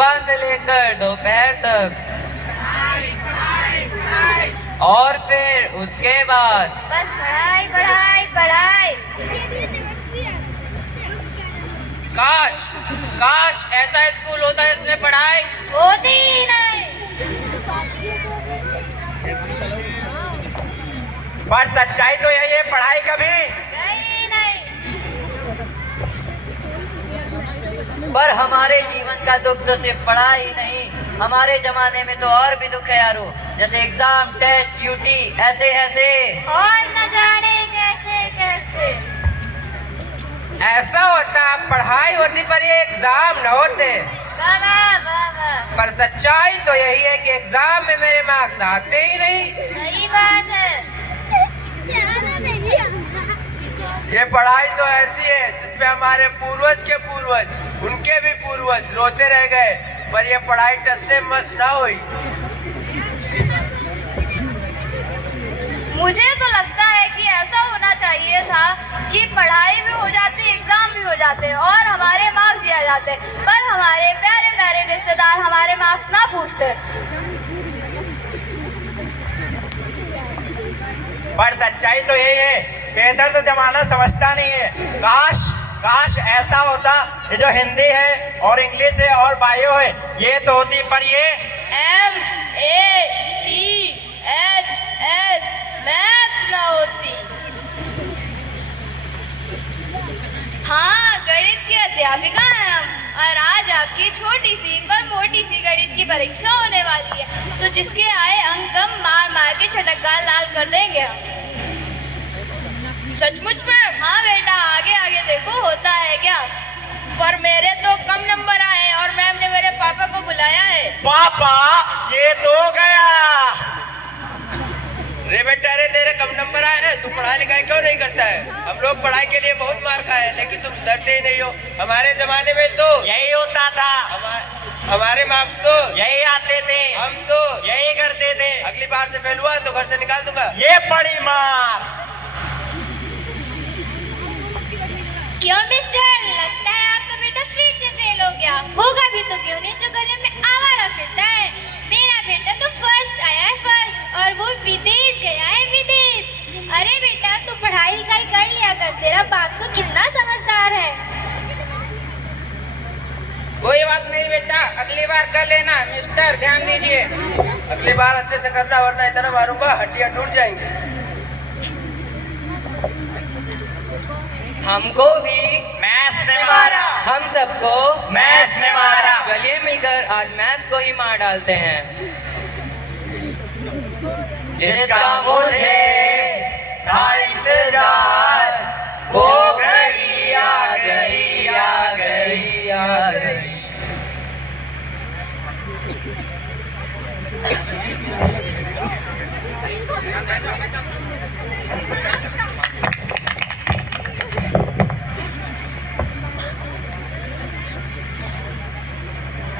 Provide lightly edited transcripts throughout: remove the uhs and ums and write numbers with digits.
सुबह से लेकर दोपहर तक, और फिर उसके बाद बस पढ़ाई पढ़ाई पढ़ाई। काश काश ऐसा स्कूल होता है जिसमें पढ़ाई होती ही नहीं। पर सच्चाई तो यही है, पढ़ाई कभी नहीं नहीं। पर हमारे जीवन का दुख तो सिर्फ पढ़ाई ही नहीं, हमारे जमाने में तो और भी दुख है यारो, जैसे एग्जाम, टेस्ट, ड्यूटी, ऐसे ऐसे। और न जाने कैसे कैसे। ऐसा होता पढ़ाई होती पर ये एग्जाम न होते। बाबा बाबा। पर सच्चाई तो यही है कि एग्जाम में मेरे मार्क्स आते ही नहीं। सही बात है। ये पढ़ाई तो ऐसी है जिसमें हमारे पूर्वज के पूर्वज, उनके भी पूर्वज रोते रह गए, पर ये पढ़ाई टस से मस ना हुई। मुझे तो लगता है कि ऐसा होना चाहिए था कि पढ़ाई भी हो जाती, एग्जाम भी हो जाते और हमारे मार्क्स दिया जाते, पर हमारे प्यारे प्यारे रिश्तेदार हमारे मार्क्स ना पूछते। पर सच्चाई तो यही है, बेदर्द जमाना समझता नहीं है। काश काश ऐसा होता, ये जो हिंदी है और इंग्लिश है और बायो है ये तो होती, पर ये MATHS मैथ्स ना होती। हाँ, गणित की अध्यापिका हैं हम, और आज आपकी छोटी सी पर मोटी सी गणित की परीक्षा होने वाली है, तो जिसके आए अंक हम मार मार के चटकगार लाल कर देंगे हम। सचमुच में? हाँ बेटा, आगे आगे देखो होता है क्या। पर मेरे तो कम नंबर आए और मैम ने मेरे पापा को बुलाया है। पापा ये तो गया। रे बेटा रे, तेरे कम नंबर आए हैं, तू पढ़ाई लिखाई क्यों नहीं करता है? हम लोग पढ़ाई के लिए बहुत मार खाए हैं, लेकिन तुम सुधरते ही नहीं हो। हमारे जमाने में तो यही होता था, हमारे मार्क्स तो यही आते थे, हम तो यही करते थे। अगली बार से फेल हुआ तो घर से निकाल दूंगा। ये पड़ी मार। क्यों मिस्टर, लगता है आपका बेटा फिर से फेल हो गया होगा भी तो क्यों नहीं, जो गले में आवारा फिरता है। मेरा बेटा तो फर्स्ट आया है, फर्स्ट, और वो विदेश गया है, विदेश। अरे बेटा तू पढ़ाई लिखाई कर लिया कर, तेरा बाप तो कितना समझदार है। कोई बात नहीं बेटा, अगली बार कर लेना मिस्टर, ध्यान दीजिए। अगली बार अच्छे से करना, वरना इतना मारूंगा हड्डियां टूट जाएंगी। हमको भी मैथ्स ने मारा, हम सबको मैथ्स ने मारा। चलिए मिलकर आज मैथ्स को ही मार डालते हैं। जिसका मुझे था इंतजार, वो घड़ी आ गई आ गई आ गई।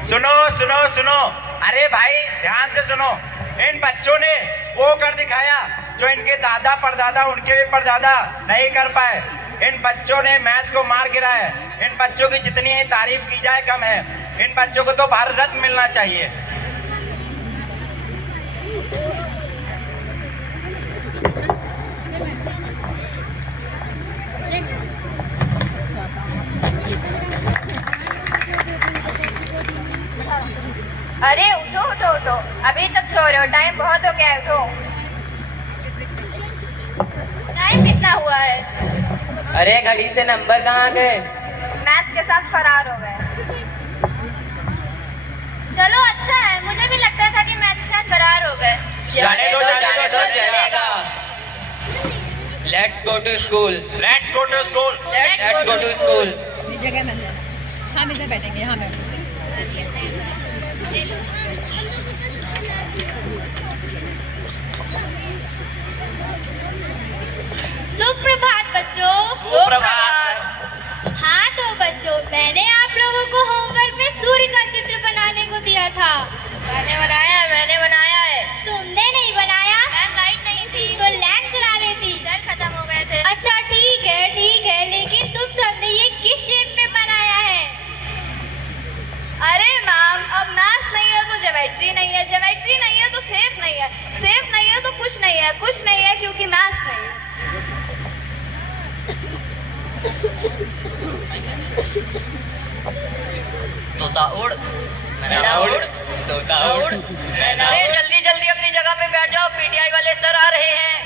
सुनो सुनो सुनो, अरे भाई ध्यान से सुनो। इन बच्चों ने वो कर दिखाया जो इनके दादा परदादा, उनके भी परदादा नहीं कर पाए। इन बच्चों ने मैथ्स को मार गिराया है। इन बच्चों की जितनी ही तारीफ की जाए कम है। इन बच्चों को तो भारत रत्न मिलना चाहिए। अरे उठो उठो उठो, अभी तक सो रहे हो, टाइम बहुत हो गया है, उठो। टाइम कितना हुआ है? अरे घड़ी से नंबर कहाँ गए? मैथ के साथ फरार हो गए। चलो अच्छा है, मुझे भी लगता था कि मैथ के साथ फरार हो गए। जाने दो चलेगा। Let's go to school, let's go to school, let's go to school. जगह मिल जाए, हम इधर बैठेंगे, हाँ मैम। सुप्रभात बच्चों। सुप्रभात। हाँ तो बच्चों, मैंने आप लोगों को होमवर्क में सूर्य का चित्र बनाने को दिया था। मैंने बनाया है। तुमने नहीं बनाया? मैम लाइट नहीं थी तो लैंप चला लेती, सेल खत्म हो गए थे। अच्छा ठीक है, लेकिन तुम सबने ये किस शेप में बनाया है? अरे नहीं है क्योंकि मैथ्स नहीं है। तोता उड़, मैना उड़, तोता उड़, मैना उड़। अरे जल्दी जल्दी अपनी जगह पे बैठ जाओ, पीटीआई वाले सर आ रहे हैं।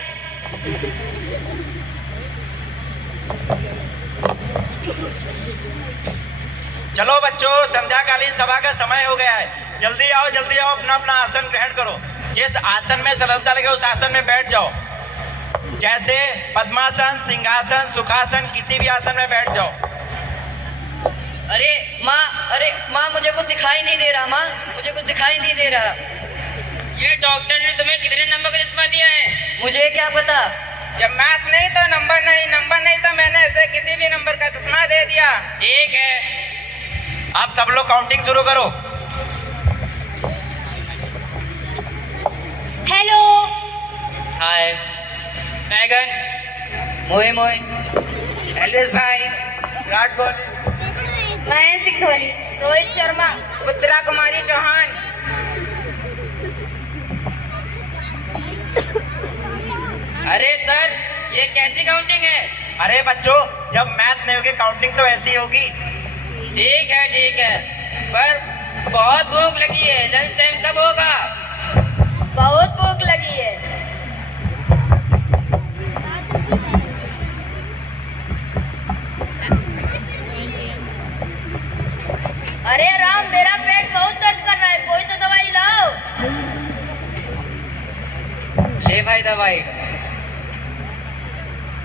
चलो बच्चों, संध्याकालीन सभा का समय हो गया है। जल्दी आओ अपना अपना आसन ग्रहण करो। जिस आसन में सरलता लगे उस आसन में बैठ जाओ, जैसे पद्मासन, सिंहासन, सुखासन, किसी भी आसन में बैठ जाओ। अरे माँ मुझे कुछ दिखाई नहीं दे रहा, माँ मुझे कुछ दिखाई नहीं दे रहा। ये डॉक्टर ने तुम्हें कितने नंबर का चश्मा दिया है? मुझे क्या पता। जब मैथ्स नहीं तो नंबर नहीं तो मैंने ऐसे किसी भी नंबर का चश्मा दे दिया। ठीक है, आप सब लोग काउंटिंग शुरू करो। हेलो, हाय, बैगन, मोए मोए, एलिस भाई, विराट कोहली, महेंद्र सिंह धोनी, रोहित शर्मा, सुभद्रा कुमारी चौहान। अरे सर, ये कैसी काउंटिंग है? अरे बच्चों, जब मैथ नहीं होगी काउंटिंग तो ऐसी ही होगी। ठीक है, पर बहुत भूख लगी है। लंच टाइम कब होगा? बहुत भूख लगी है। अरे राम, मेरा पेट बहुत दर्द कर रहा है, कोई तो दवाई लाओ। ले भाई दवाई।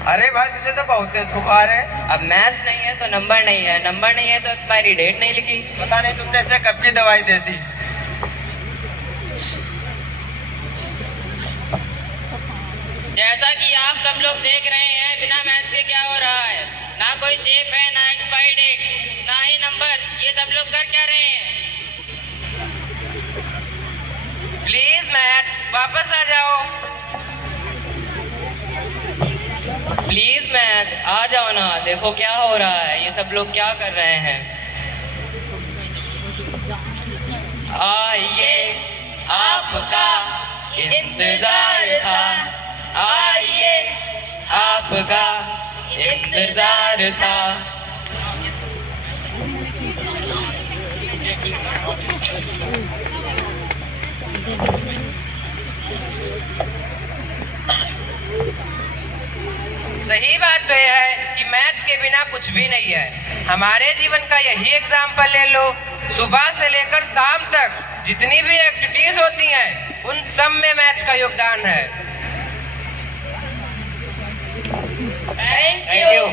अरे भाई, तुझे तो बहुत तेज बुखार है। अब मैथ्स नहीं है तो नंबर नहीं है, नंबर नहीं है तो एक्सपायरी डेट नहीं लिखी। पता नहीं तुमने ऐसे कब की दवाई दे दी। जैसा कि आप सब लोग देख रहे हैं, बिना मैथ्स के क्या हो रहा है। ना कोई शेप है, ना एक्सपायरी डेट्स, ना ही नंबर्स। ये सब लोग कर क्या रहे हैं? प्लीज मैथ्स वापस आ जाओ। प्लीज मैथ्स आ जाओ ना, देखो क्या हो रहा है, ये सब लोग क्या कर रहे हैं। आइए, आपका इंतजार था, आइए, आपका इंतजार था। सही बात तो यह है कि मैथ्स के बिना कुछ भी नहीं है। हमारे जीवन का यही एग्जाम्पल ले लो। सुबह से लेकर शाम तक जितनी भी एक्टिविटीज होती हैं, उन सब में मैथ्स का योगदान है। Thank you.